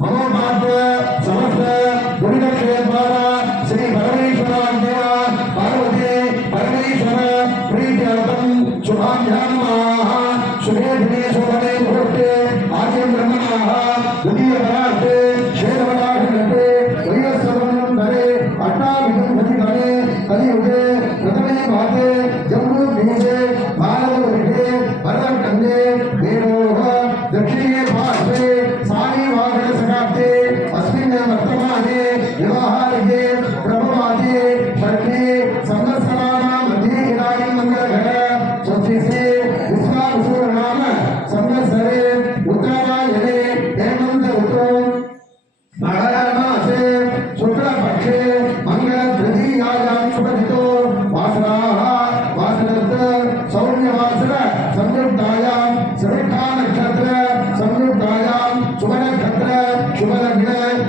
मनोभाग्य समस्त गुरुदक्षिण द्वारा श्री परमेश्वर पार्वती परमेश्वर प्रीत्यर्थम शुभाभ्याम शुभे दिने शोभने मुहूर्ते आद्य ब्रह्मणः द्वितीय परार्थे शेषवराघटे वैरस्वरं धरे अष्टाभिधं प्रतिधरे कलियुगे प्रथमे भागे जम्बू द्वीपे भारतवर्षे भरतखण्डे वेणोः दक्षिणे पार्श्वे अस्मिन् वर्तमाने विवाहार्हे प्रभवादे षष्ठे संवत्सराणां मध्ये इदानीं मङ्गलघट स्वस्तिसे विश्वावसुनाम संवत्सरे उत्तरायणे हेमन्त ऋतौ मघरमासे शुक्लपक्षे मङ्गलतृतीयायां शुभतिथौ वासरः सौम्यवासर संयुक्तायां श्रेष्ठा नक्षत्र संयुक्तायां शुभनक्षत्र शुभलग्न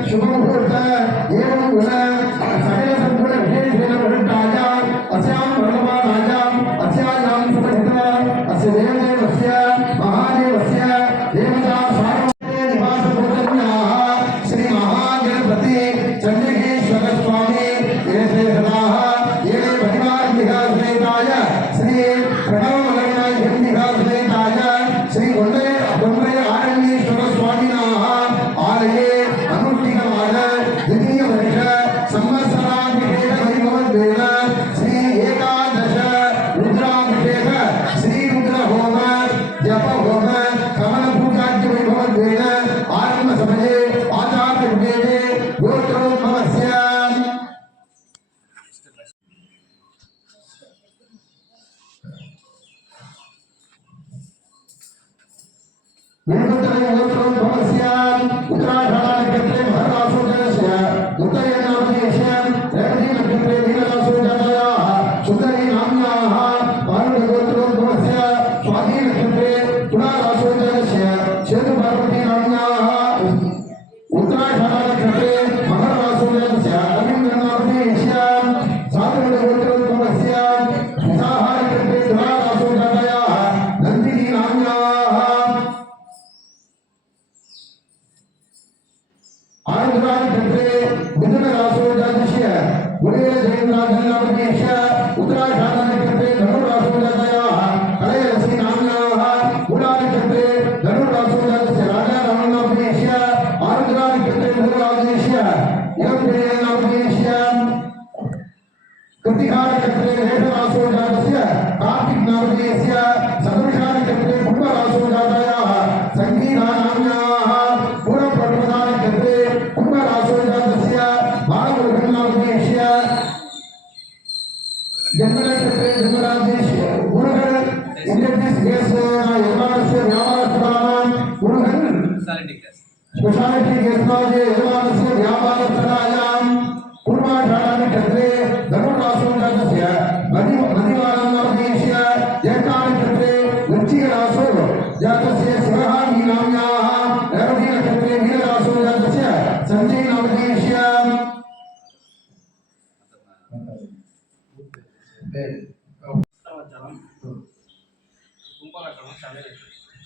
शुभमुहूर्त एवं गुण सकल संपूर्ण विशेषेण प्रयुक्तायाम् अस्यां वर्णमानायाम् अस्यायां शुभतिथौ अस्य देवदेवस्य महादेवस्य देवता सार्वभौम निवासभूतज्ञाः श्री महागणपति चन्द्रकेश्वर स्वामी एते सदाः ये परिवारनिहासमेताय श्री प्रणवमलग्नायनिहासमेताय श्री गोंडरे आरण्येश्वर स्वामिनः आलये अनुष्ठितमान द्वितीय वर्ष संवत्सराभिषेक वैभवद्वेन श्री एकादश रुद्राभिषेक श्री रुद्र होम जप होम कमल पूजाद्य वैभवद्वेन आरंभ समये आचार्य विवेके गोत्रोद्भवस्य उत्तराषाढनक्षत्रे भरतासुरस्य उत्तरनामदेशे रेवतीनक्षत्रे नीलरासुजातयाः सुन्दरी नाम्न्याः पार्वतीगोत्रोद्भवस्य स्वातिनक्षत्रे तुलारासुजातस्य सेतुपार्वती नाम्न्याः उत्तराषाढनक्षत्रे मकररासुजातस्य रवीन्द्रनामदेशे सातुगोत्रोद्भवस्य विसाहानक्षत्रे तुलारासुजातयाः नन्दिनी नाम्न्याः आरुद्रानक्षत्रे मिथुनरासुजातस्य गुणेन्द्रजयन्द्राधननामदेशे उत्तराषाढनक्षत्रे धनुरासुजातयाः कलयरसी नाम्न्याः मूलानक्षत्रे धनुरासुजातस्य राजारामनामदेशे आरुद्रानक्षत्रे मधुरादेशे इलम्बेनामदेशे कृतिकानक्षत्रे मेषरासुजातस्य कार्तिकनामदेशे सदृशानक्षत्रे कुम्भरासुजातयाः संगीता नाम्न्याः पूर्वपर्वतानक्षत्रे कुम्भरासुजातस्य बालमुरुगन्नामदेशे जन्मनक्षत्रे जन्मराजेशे मुरुगन् इंद्रजित् यजमानस्य व्यापारस्थलानां मुरुगन् स्पेशालिटी गेस्टाजे यजमानस्य व्यापारस्थलायां पूर्वाषाढनक्षत्रे धनुरासुजातस्य मदिवारनामदेशे ज्येष्ठानक्षत्रे वृश्चिकरासु जातस्य शिवहानि नाम्न्याः रेवतीनक्षत्रे नीलरासुजातस्य सञ्जयनामदेशे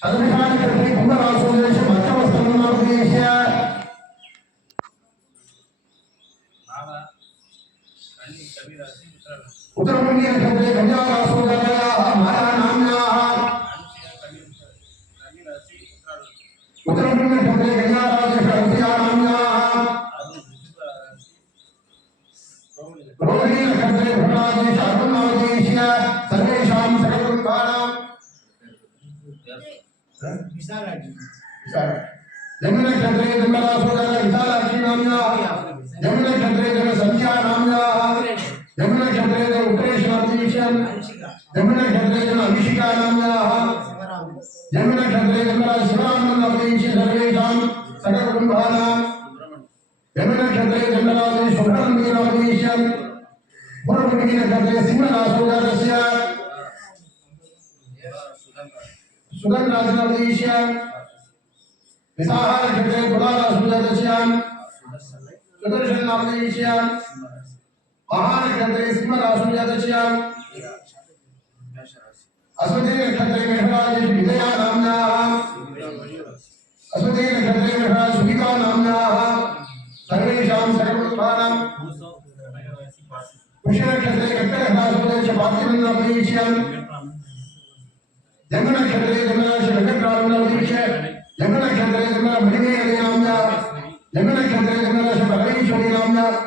सदृशानक्षत्रे कुम्भरासुजातस्य मध्यमस्तनामदेशे उत्तरपुण्यनक्षत्रे कन्यारासुजातयाः माया नाम्न्याः उत्तरपुण्यनक्षत्रे कन्यारासुजातस्य नाम्न्याः रोहिणी धर्मराजेश अरुणादेश्य सर्वेषां सकलकुटुम्बानां जन्मनक्षत्रे जन्मरासोदर विशालाक्षी नाम्याः जन्मनक्षत्रे जन्म संध्या नाम्याः जन्मनक्षत्रे जन्म उत्तरेश्वरदेश्यं जन्मनक्षत्रे जन्म अभिषेका नाम्याः जन्मनक्षत्रे जन्म शिवरामनन्देश्य सर्वेषां सकलकुटुम्बानां जन्मनक्षत्रे जन्मराजे सुब्रह्मण्यनादेश्यं पूर्वनक्षत्रे सिंहरासोदरस्य सुगन्धराजनादेश्यं विशाखनक्षत्रे तुलारासोदरस्य सुदर्शननादेश्य महानक्षत्रे सिंहरासोदरस्य अश्वती नक्षत्रे मेषराजेश विजया नाम्याः अश्वती नक्षत्रे मेषराज सुविता नाम्याः सर्वेषां सकलकुटुम्बानां पुष्यनक्षत्रे कर्कटरासोदरस्य पार्थिवनादेश्य जन्मनक्षत्रे जन्मराज वेंकटरामनादेश्य जन्मनक्षत्रे जन्म मणिमेय नाम्याः जन्मनक्षत्रे जन्मराज परमेश्वरी नाम्याः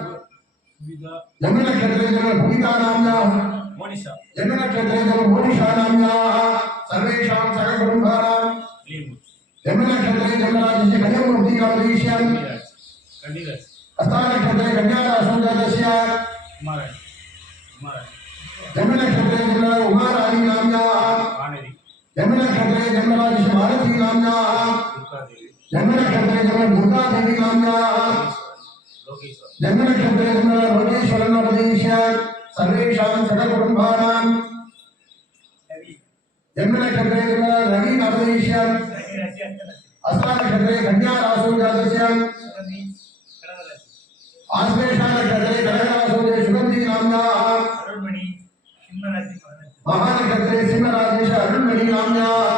जन्मनक्षत्रे जन्म भूमिका नाम्याः जन्मनक्षत्रे जन्म मोनिशा नाम्याः सर्वेषां सकलकुटुम्बानां जन्मनक्षत्रे जन्मराजस्य कन्यामूर्तिनादेश्य हस्तानक्षत्रे कन्यारासोदरस्य जन्मनक्षत्रे जन्मराज उमारानी नाम्याः जन्मनक्षत्रे जन्मराजस्य भारती नाम्याः जन्मनक्षत्रे जन्म दुर्गादेवी नाम्याः जन्मनक्षत्रे जन्मराज लोकेश्वरनादेश्य सर्वेषां सकलकुटुम्बानां जन्मनक्षत्रे जन्मराज रविनादेश्य हस्तानक्षत्रे कन्यारासोदरस्य आश्लेषानक्षत्रे कनकरासोदरे सुगन्धी नाम्याः महानक्षत्रे सिंहराजेश अरुणमणि नाम्याः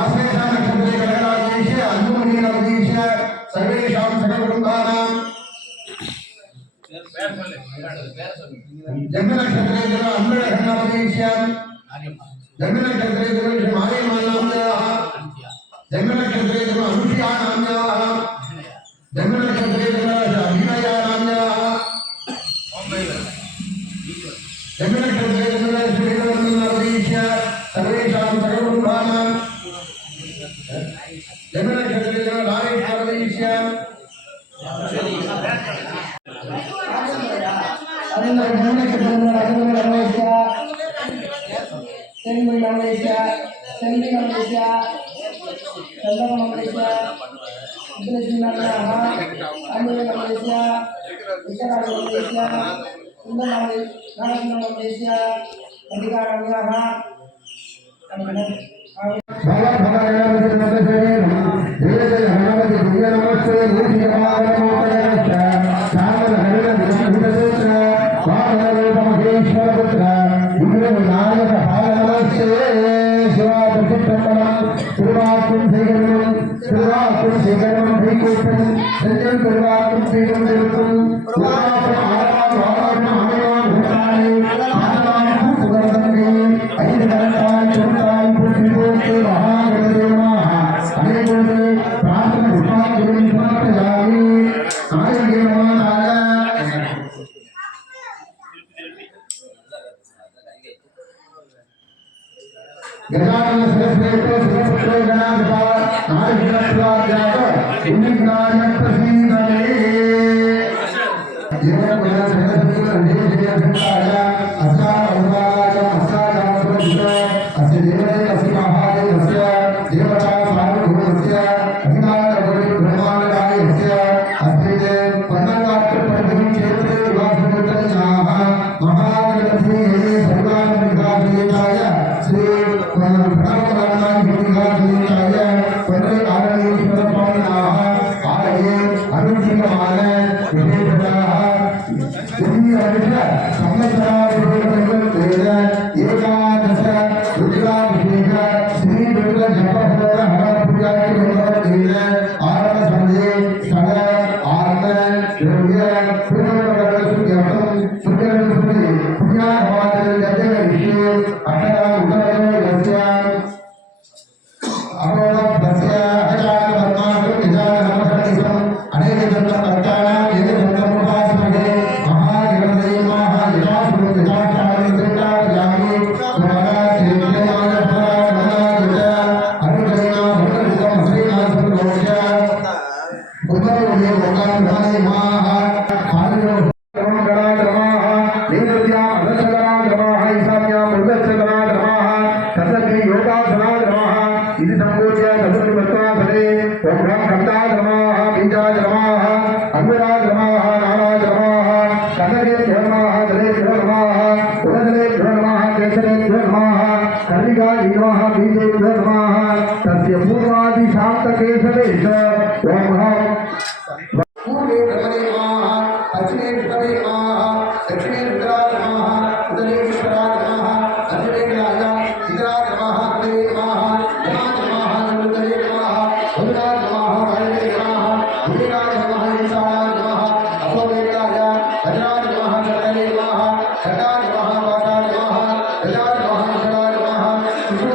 आश्लेषानक्षत्रे कनकराजेश अरुणमणि नामदेश्य सर्वेषां सकलकुटुम्बानां जन्मनक्षत्रे जन्म अन्वयनामदेश्य जन्मनक्षत्रे जन्म मारियम्मा नाम्याः जन्मनक्षत्रे जन्म अनुषिया नाम्याः जन्मनक्षत्रे जन्म अभिनया नाम्याः जन्मनक्षत्रे जन्म श्रीवर्णनादेश्य सर्वेषां सकलकुटुम्बानां जन्मनक्षत्रे जन्म नारेश्वरदेश्य अनेक बीजेभ्यो नमः तस्य पूर्वादि शान्तकेशवेश ओम पूर्वे ब्रह्मणे नमः पश्चिमे विष्णवे नमः दक्षिणे रुद्राय नमः उत्तरे ईश्वराय नमः अग्रे गणाय इंद्राय नमः अग्रे नमः यमाय नमः नमोदरे नमः भुवनाय नमः वायवे नमः भूमिराय नमः ईशानाय नमः अपोवेदाय वज्राय नमः चक्रणे नमः खड्गाय नमः वासाय नमः गजाय नमः गजाय नमः सुषुणाय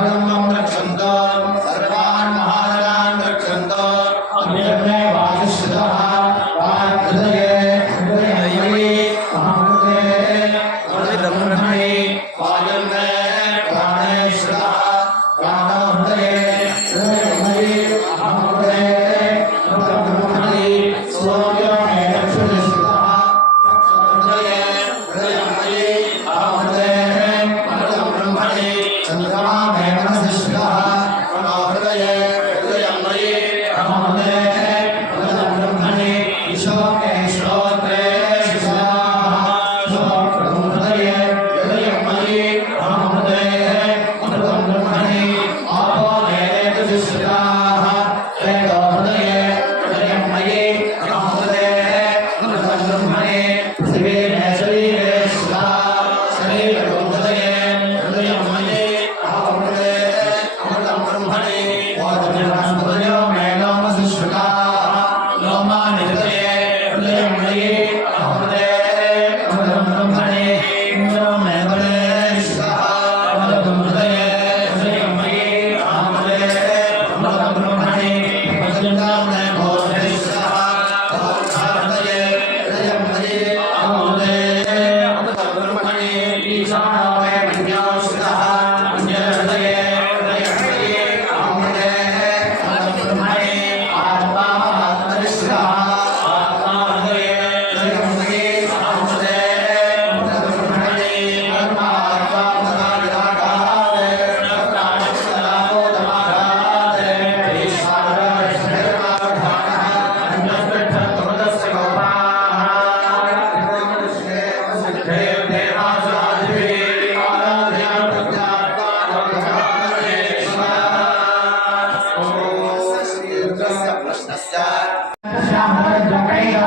नमः पद्माय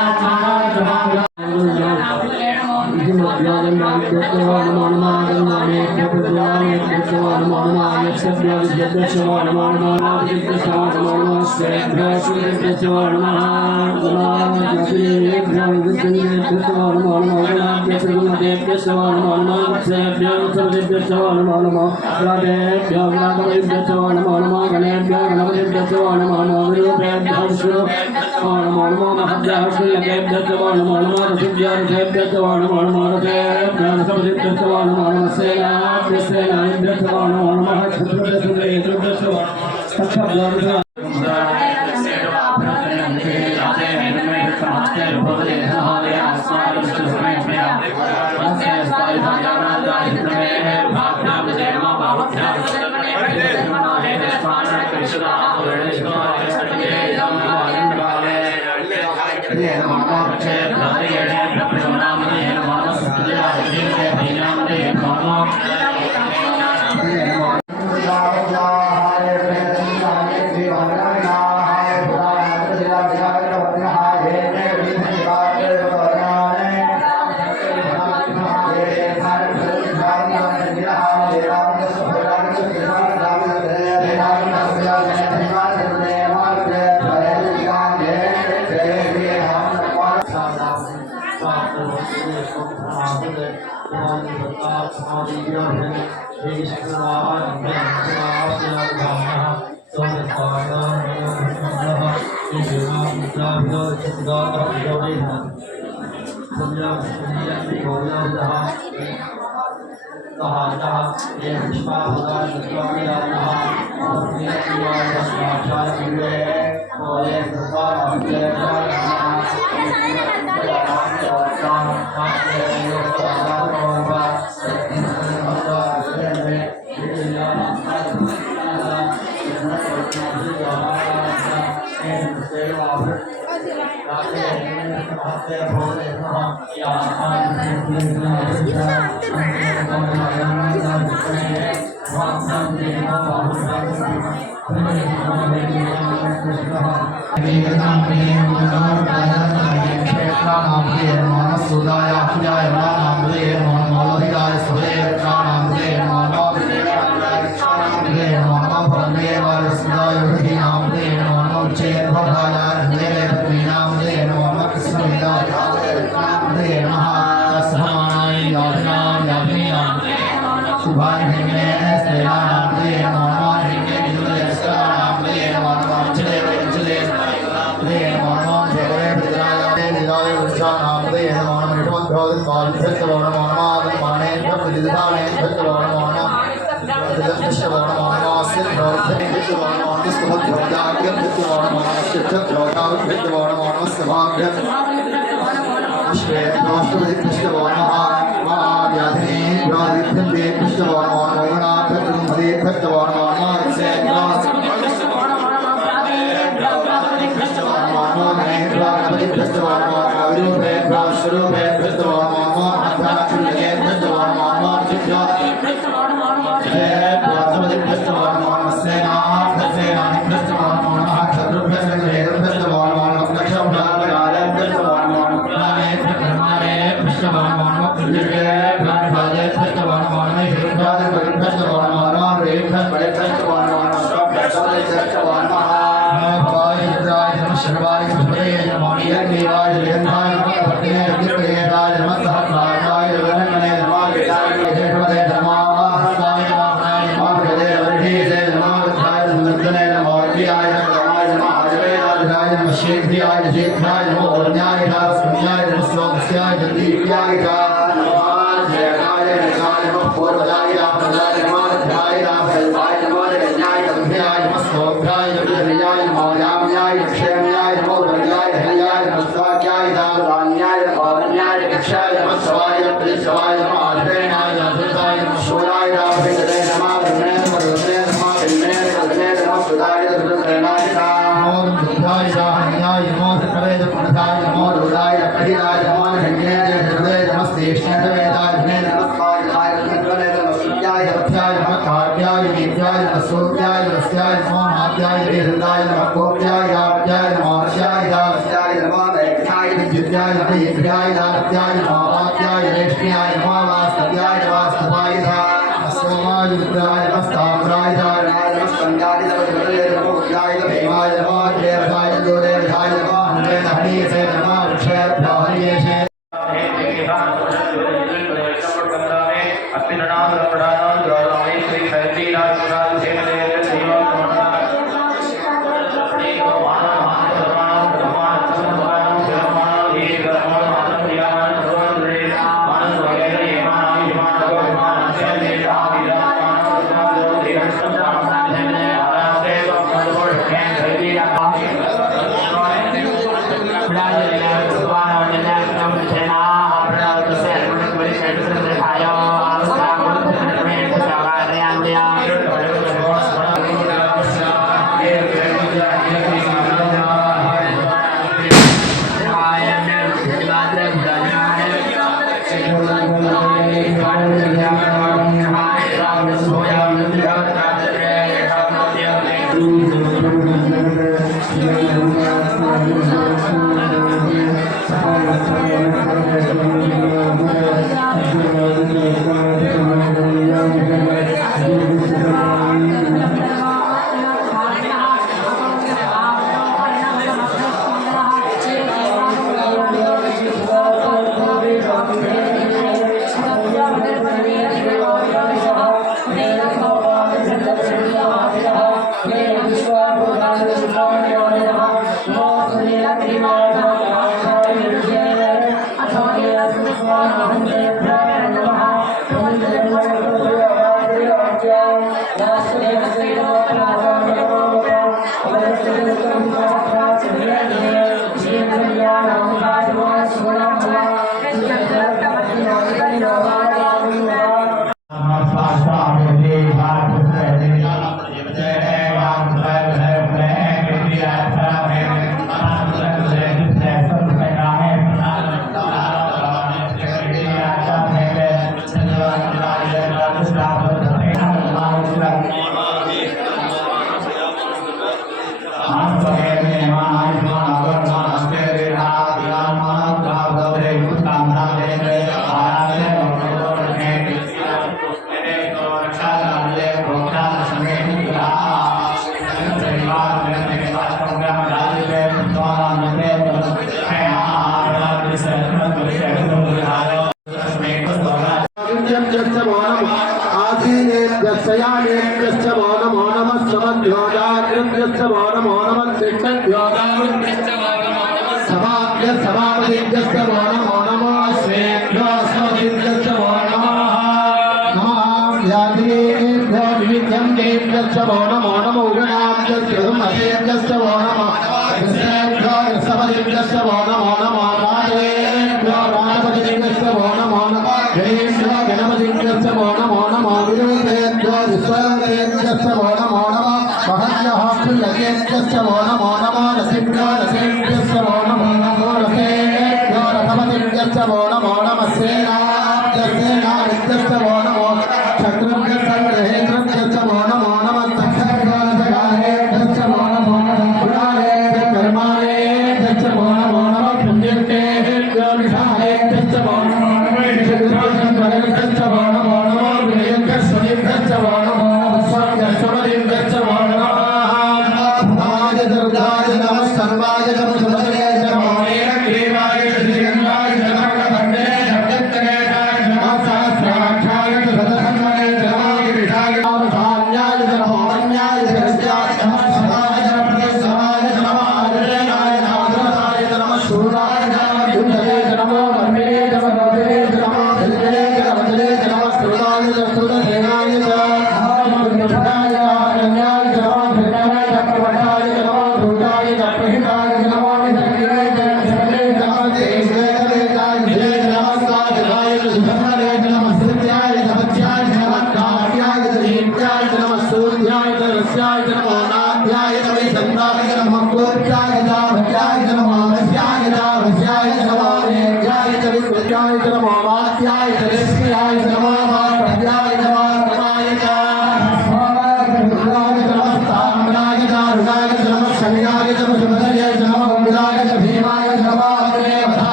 नमः चक्राय नमः दक्षिणे वरिष्ठानि उत्तरे वरिष्ठानि पश्चिमे वरिष्ठानि अग्रे स्वाहा Yeah. Thank you.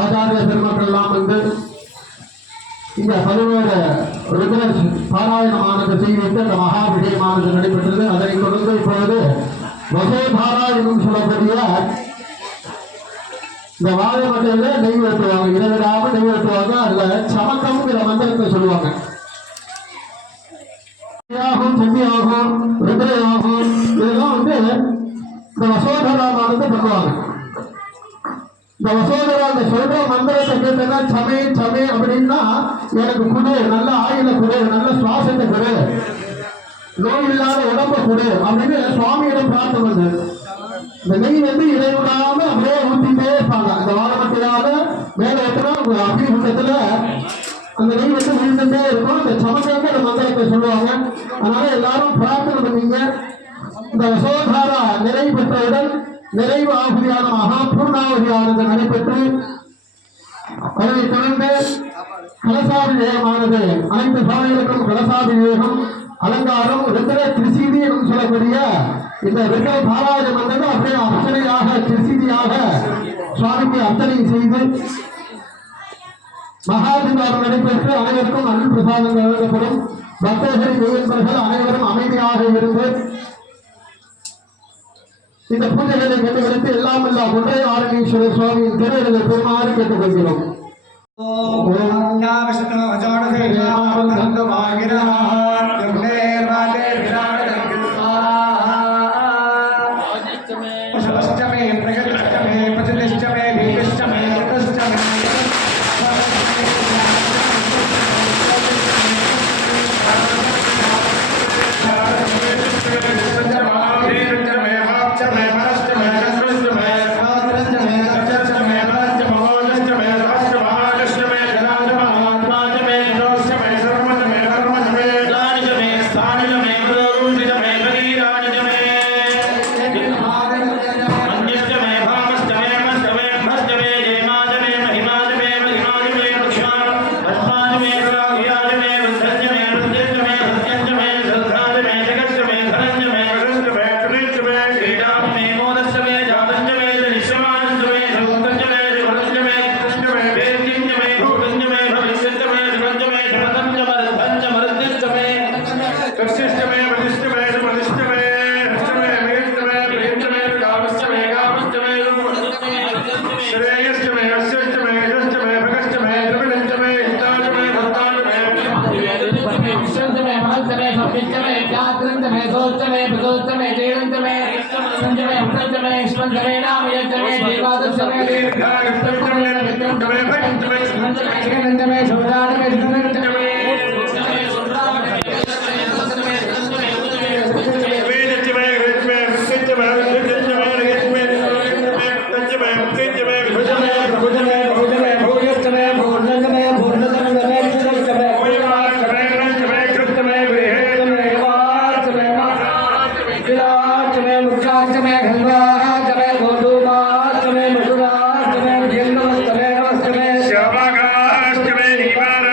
ஆச்சாரிய பெருமக்கள் எல்லாம் வந்து இந்த 11 ருத்ர பாராயணமானது செய்வித்து அந்த மகாபிஷேகமானது நடைபெற்றது. அதை தொடர்ந்து இப்பொழுது வசோதாரா என்னும் சொல்லக்கூடிய இந்த வாழை மட்டையில நெய் வெட்டுவாங்க, இரவிடாம நெய் வெட்டுவாங்க. அதுல சமக்கம்ங்கிற மந்திரத்தை சொல்லுவாங்க. செம்மியாகும் ருத்ரையாகும் இதெல்லாம் வந்து இந்த வசோதராமானது பண்ணுவாங்க. இந்த வசோதரா அந்த சொல்ற மந்திரத்தை கேட்டா சமே சமே அப்படின்னா எனக்கு குடு, நல்ல ஆயுத குடு, நல்ல சுவாசத்தை குடு, நோய் இல்லாத உடம்ப குடு அப்படின்னு சுவாமியிடம் பிரார்த்தனை வந்தது. இந்த நெய் வந்து இடைவிடாம அப்படியே ஊற்றிட்டே இருப்பாங்க. அந்த வாழமட்டையால மேல எத்தனா அபிஷேகத்துல அந்த நெய் வந்து விழுந்துட்டே இருக்கும். அந்த சமக்காக அந்த மந்திரத்தை சொல்லுவாங்க. அதனால எல்லாரும் பிரார்த்தனை பண்ணீங்க. இந்த வசோதாரா நிறைவு பெற்றவுடன் நிறைவு ஆகுதியான மகா பூர்ணாவதியானது நடைபெற்று அதனை தொடர்ந்து கலசாபிஷேகமானது அனைத்து சாமிகளுக்கும் கலசாபிஷேகம் அலங்காரம் ருத்ர திருசீதி என்று சொல்லக்கூடிய இந்த ருத்ர பாராயணம் வந்தது அப்படியே அர்ச்சனையாக திருசீதியாக சுவாமிக்கு அர்ச்சனை செய்து மகாதிகாரம் நடைபெற்று அனைவருக்கும் அருள் பிரசாதங்கள் வழங்கப்படும். பக்தர்களின் நெய்யன்பர்கள் அனைவரும் அமைதியாக இருந்து இந்த பூஜைகளை கண்டுபிடித்து எல்லாம் ஒன்றே ஆரணீஸ்வரர் சுவாமியின் திருவிழா பெருமாறு கேட்டுக்கொள்கிறோம். या विष्णु जोड़सेना बंधन भागिना जगने वाले विराट पुष्पश्चमे प्रगतिश्चमे पचतिश्चमे भीतिश्चमे ऋतश्चमे Shabaka,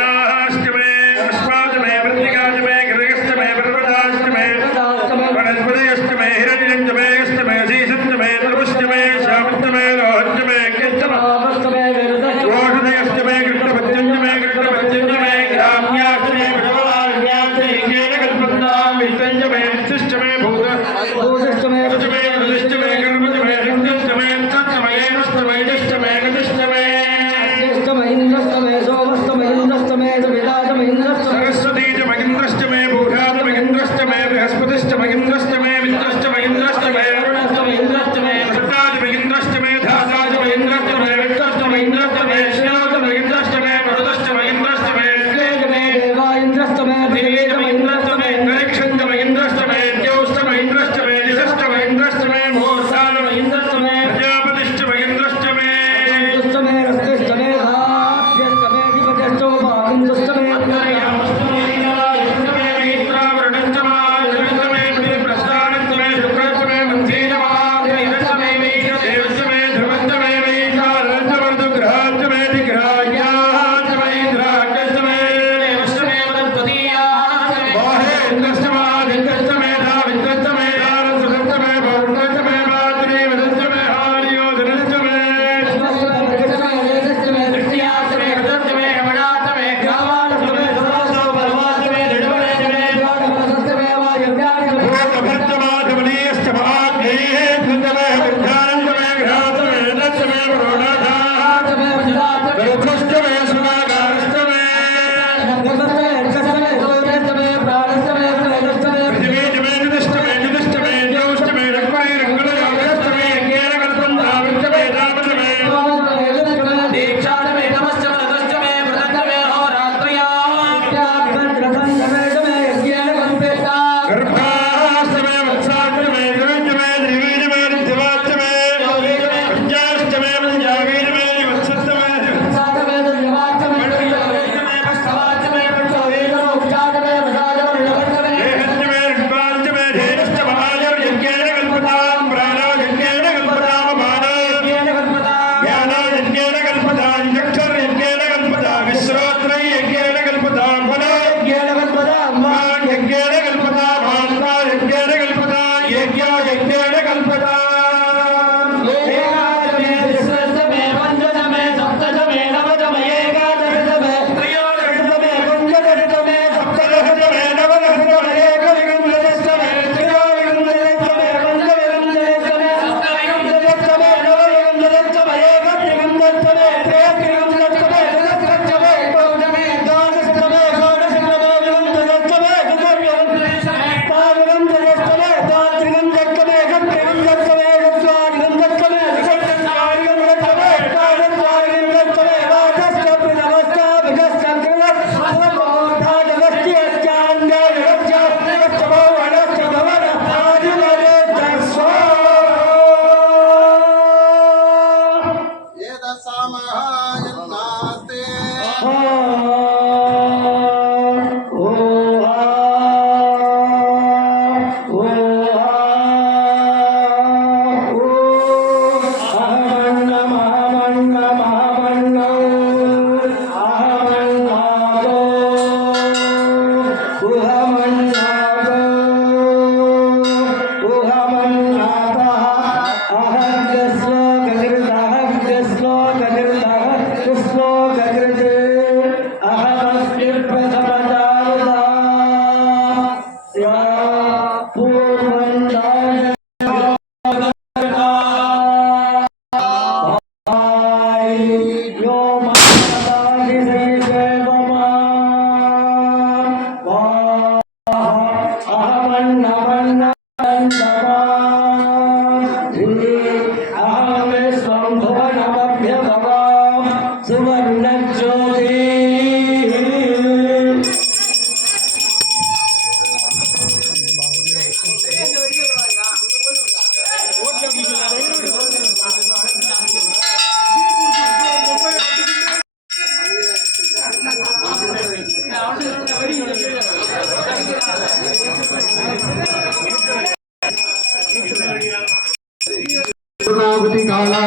पूर्णाहुति काला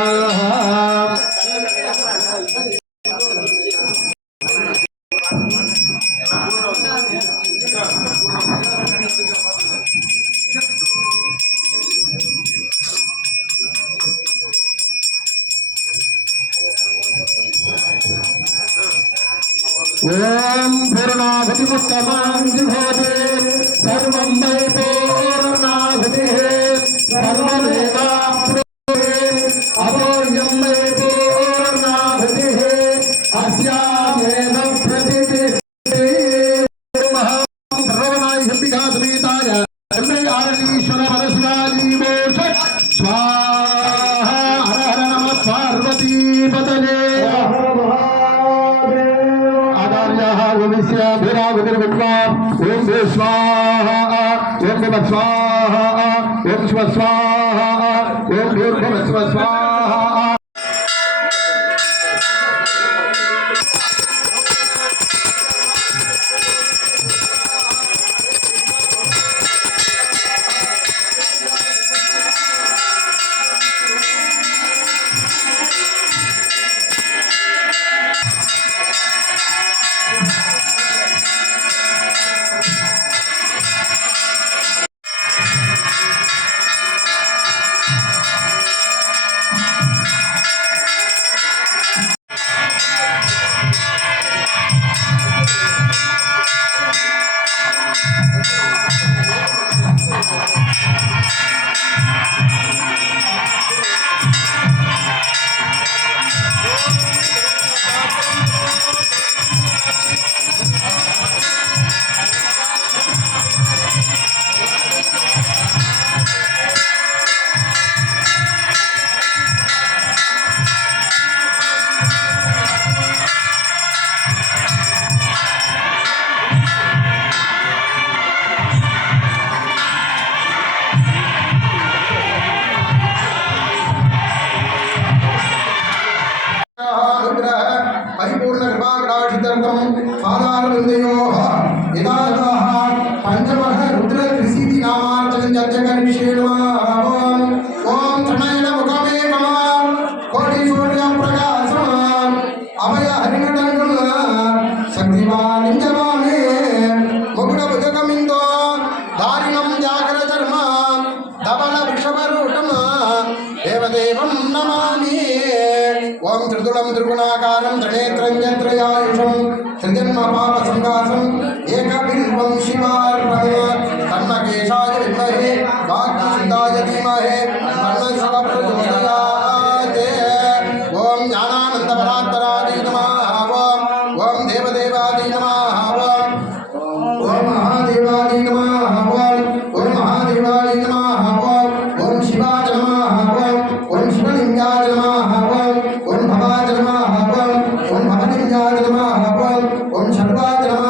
ओम पूर्णाहुति मुक्तमां जिहोति सर्वं वै पूर्णाहुतिः सर्वमेवाप्नोति अपोऽयं वै पूर्णाहुतिः अस्यामेव प्रतिष्ठिते सर्वनाय शक्तिका सुनीताय चन्द्रयारणीश्वर परशुरालीमोष स्वाहा हर हर नमः पार्वती पतये ओम देव स्वाहा ओम देव स्वाहा ओम शिव स्वाहा ओम भूर्भुव स्वाहा परिपूर्ण कृपाकटाक्षितर्कं पादारविन्दयोः यदातः पञ्चमः रुद्र त्रिसीति नामार्चनं चर्चकरिष्ये नमः ओम त्रणयन मुखमे कमल कोटि सूर्य प्रकाशम अभय हरिणटंगम शक्तिवान् जवामे मुकुट भुजगमिन्दो धारिणं जागर धर्म धवल वृषभरूटम देवदेवं नमामि ओम त्रिदुलं त्रिगुणाकारं त्रिनेत्रं यत्रयायुषं त्रिजन्म पाप संघासं एकबिल्वं शिवार्पणे तन्मकेशाय विद्महे वाग्देवताय धीमहि तन्नो शिवः प्रचोदयात् ओम ज्ञानानंद परात्पराय नमः ओम देवदेवाय नमः ओम महादेवाय नमः ओम महादेवाय नमः ओम शिवाय नमः ओम शिवलिंगाय नमः ओम भवाय नमः ओम भवलिंगाय नमः ओम शर्वाय नमः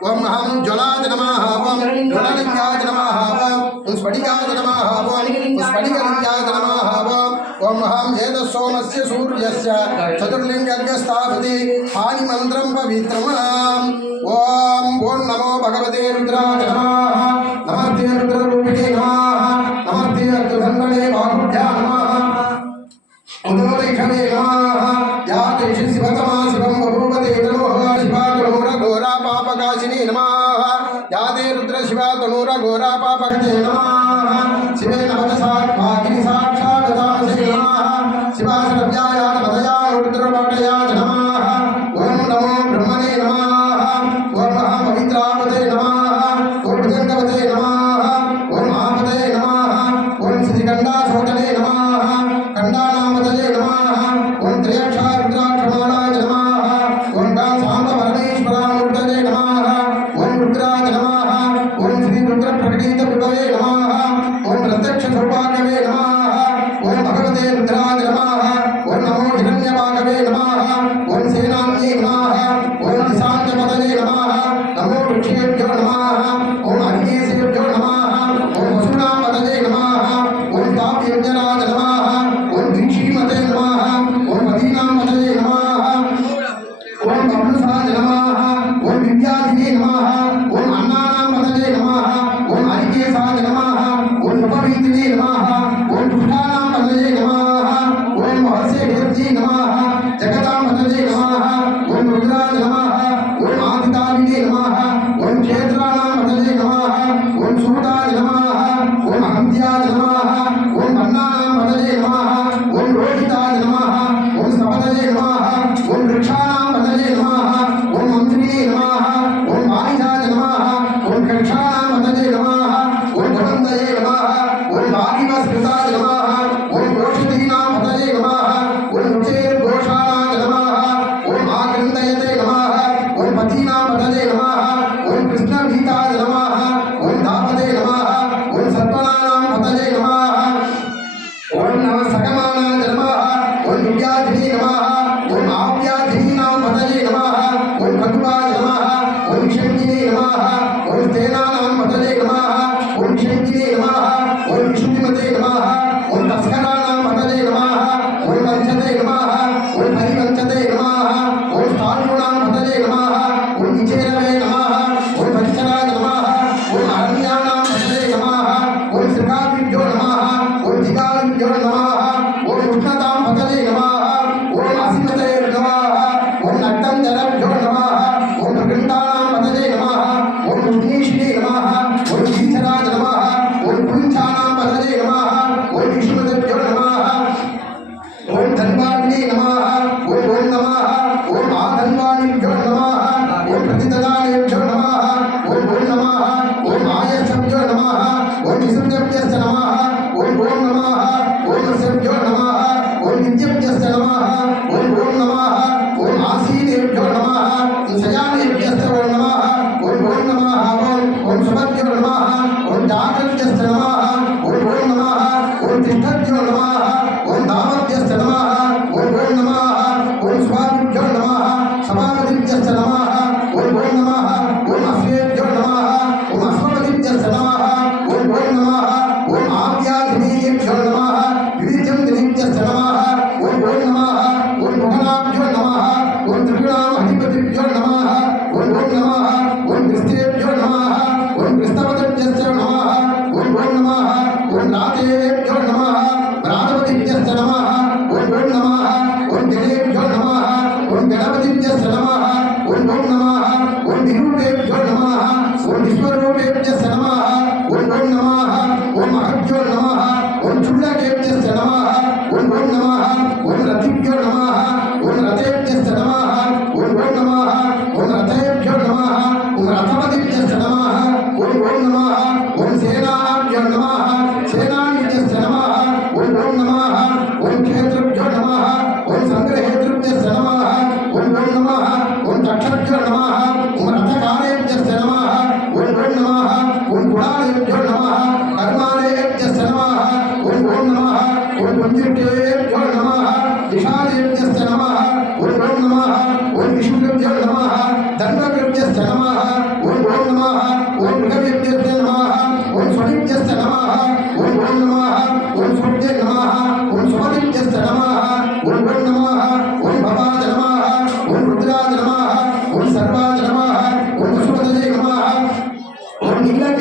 ఓం అహం జ్వలాయ నమః ఓం జ్వలలింగాయ నమః ఓం స్ఫటికాయ నమః ఓం స్ఫటికలింగాయ నమః ఓం అహం ఏద సోమస్య సూర్యస్య చతుర్లింగస్థాపతి హాని మంత్రం పవిత్రమాం ఓం ఓం నమో భగవతే రుద్రాయ నమః నమస్తే రుద్రరూపిణే నమః నమస్తే అగ్రధన్వనే బాహుభ్యా నమః ఉదోదైషవే నమః యా దేశి శివతమా శివం బహూపతే నమః శివా తనూర ఘోరా పాపకాశిని నమః యా దే రుద్ర శివా తనూర ఘోరా పాపకతే నమః శివే నమః భాగిని సాక్షాత్కారదాసే నమః శివా శ్రవ్యాయ నమదయా రుద్రపాటయా నమః ఓం నమో బ్రహ్మణే నమః ఓం మహాపవిత్రాపతే నమః ఓం భుజంగవతే నమః ఓం మహాపతే నమః ఓం శ్రీకంఠాశోకనే నమః ఖండానామదయే నమః ఓం త్రయక్షారుద్రాక్షమాణాయ నమః ఓం సాంబపరమేశ్వరామూర్తయే నమః ఓం రుద్రాయ నమః ఓం శ్రీ రుద్ర ప్రకటీత విభవే నమః ఓం ప్రత్యక్ష సౌభాగ్యవే నమః ఓం భగవతే రుద్రాయ నమః ఓం నమో హిరణ్యవాగవే నమః ఓం సేనాన్యే నమః ఓం దిశాంతపదయే నమః నమో వృక్షే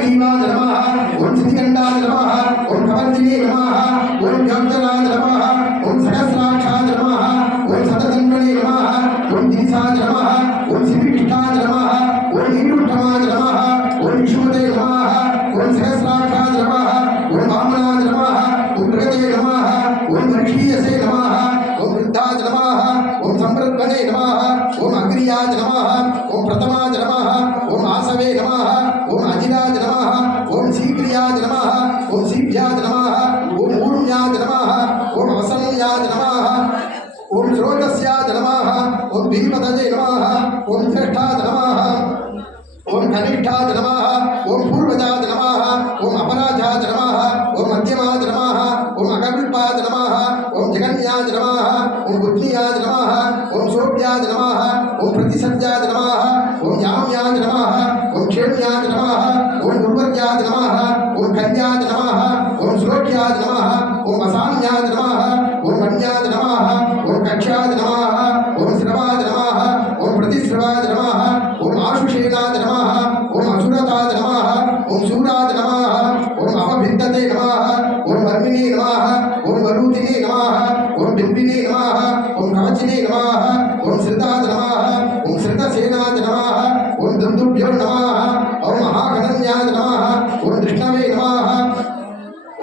శ్రీవాద నమః ఓం శ్రీకంఠాయ నమః ఓం కవర్తినే నమః ఓం యోగరాజ నమః ఓం సహస్రాక్షాయ నమః ఓం శతదండనే నమః ఓం దీసాయ నమః ఓం శ్రీకృష్ణాయ నమః ఓం నీరుట్టమాయ నమః ఓం విష్ణుదే నమః ఓం సహస్రాక్షాయ నమః ఓం వామనాయ నమః ఓం ప్రగతే నమః ఓం వర్షీయసే నమః ఓం వృద్ధాయ నమః ఓం సంప్రద్వనే నమః ఓం అగ్రియాయ నమః ఓం ప్రథమాయ నమః ఓం ఆసవే నమః ఓం అజిరాయ నమః ఓం శీఘ్రియాయ నమః ఓం శీభ్యాయ నమః ఓం ఊర్మ్యాయ నమః ఓం అవసన్యాయ నమః ఓం శ్రోతస్యాయ నమః ఓం భీమదజే నమః ఓం జ్యేష్ఠాయ నమః ఓం కనిష్ఠాయ నమః ఓం పూర్వజాయ నమః ఓం అపరాజాయ నమః ఓం మధ్యమాయ నమః ఓం అకల్పాయ నమః ఓం జగన్యాయ నమః ఓం బుద్ధియాయ నమః ఓం శోభ్యాయ నమః ఓం ప్రతిసత్యాయ నమః ఓం యామ్యాయ నమః ఓం క్షేమ్యాయ నమః ఓం ఉర్వర్యాయ నమః ఓం కన్యాయ నమః ఓం శ్లోక్యాయ నమః ఓం అసామ్యాయ నమః ఓం వన్యాయ నమః ఓం కక్ష్యాయ నమః ఓం శ్రవాయ నమః ఓం ప్రతిశ్రవాయ నమః ఓం ఆశుషేనాయ నమః ఓం అసురతాయ నమః ఓం శూరాయ నమః ఓం అవభిద్దతే నమః ఓం వర్మిణే నమః ఓం వరూధినే నమః ఓం బింబినే నమః ఓం కవచినే నమః ఓం శ్రితాయ నమః ఓం శ్రితసేనాయ నమః ఓం దుందుభ్యో నమః ఓం మహాగణన్యాయ నమః ఓం కృష్ణవే నమః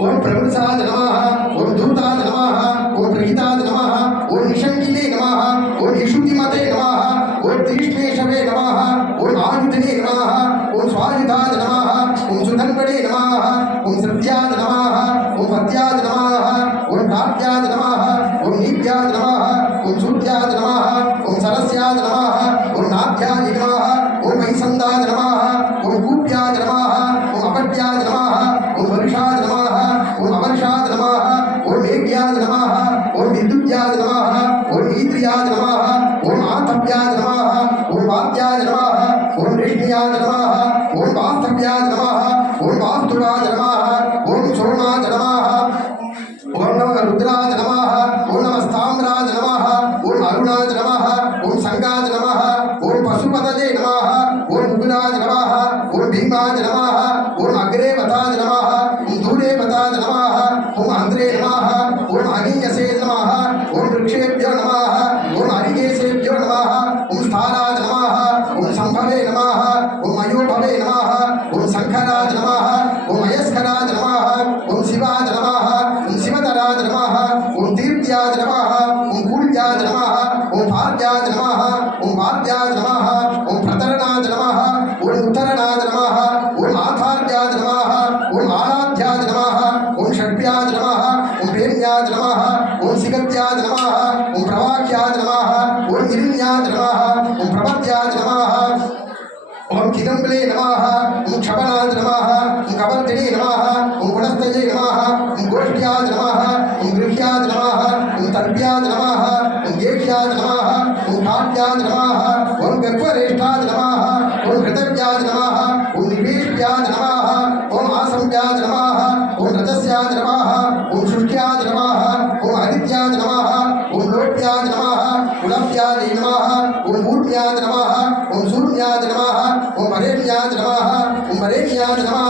ఓం ప్రవృసాయ నమః ఓం దూతాయ నమః ఓం ప్రహితాయ నమః ఓం నిషంగినే నమః ఓం నిషుతిమతే నమః ఓం తీష్ణేషవే నమః ఓం ఆయుధినే నమః ఓం స్వాయుధాయ నమః ఓం సుధన్వడే నమః ఓం సత్యాయ నమః ఓం పత్యాయ నమః ఓం నాట్యాయ నమః ఓం నీత్యాయ నమః ఓం సూర్యాయ నమః ఓం సరస్యాయ నమః ఓం నాట్యాయ నమః ఓం వైసందాయ నమః ఓం కూప్యాయ నమః ఓం అపట్యాయ నమః ఓం వర్షాయ నమః ఓం అవర్షాయ నమః ఓం మేఘ్యాయ నమః ఓం విద్యుత్యాయ నమః ఓం ఈద్రియాయ నమః ఓం ఆతప్యాయ నమః ఓం వాద్యాయ నమః ఓం రేష్మ్యాయ నమః ఓం వాస్తవ్యాయ నమః ఓం వాస్తువాయ నమః ఓం సోమాయ నమః ఓం నమ రుద్రాయ నమః ఓం నమ స్థామ్రాయ నమః ఓం అరుణాయ నమః ఓం సంగాయ నమః ఓం పశుపతజే నమః ఓం ముగురాయ నమః ఓం భీమాయ నమః ఓం అగ్రే వతాయ నమః ఓం దూరే వతాయ నమః ఓం ఆంధ్రే నమః ఓం అనీయసే నమః ఓం వృక్షేభ్యో నమః ఓం అరిగేసేభ్యో నమః ఓం స్థారాయ నమః ఓం సంభవే నమః ఓం అయోభవే నమః ఓం శంకరాయ నమః ఓం అయస్కరాయ నమః ఓం శివాయ నమః ఓం శివతరాయ నమః ఓం దీప్త్యాయ నమః ఓం కూల్యాయ నమః ఓం భార్యాయ నమః ఓం వాద్యాయ నమః ఓం ప్రతరణాయ నమః ఓం ఉత్తరణాయ నమః ఓం ఆధార్యాయ నమః ఓం ఆరాధ్యాయ నమః ఓం షడ్భ్యాయ నమః ఓం ప్రేమ్యాయ నమః ఓం సిగత్యాయ నమః ఓం ప్రవాక్యాయ నమః ఓం గిరిణ్యాయ నమః ఓం ప్రపద్యాయ నమః ఓం కిదంబలే నమః ఓం క్షపణాయ నమః ఓం కవర్తినే నమః ఓం గుణస్థజే నమః ఓం గోష్ఠ్యాయ నమః ఓం గృహ్యాయ నమః ఓం తర్ప్యాయ నమః ఓం గేహ్యాయ నమః ఓం కాట్యాయ నమః ఓం గర్భరేష్ఠాయ నమః ఓం హృతవ్యాయ నమః ఓం నివేష్యాయ నమః ఓం ఆసంవ్యాయ నమః ఓం రజస్యాయ నమః ఓం శుష్ట్యాయ నమః ఓం హరిత్యాయ నమః ఓం లోట్యాయ నమః కులభ్యాయ నమః ఓం ఊర్మ్యాయ నమః ఓం శూన్యాయ నమః ఓం వరేణ్యాయ నమః ఓం వరేణ్యాయ నమః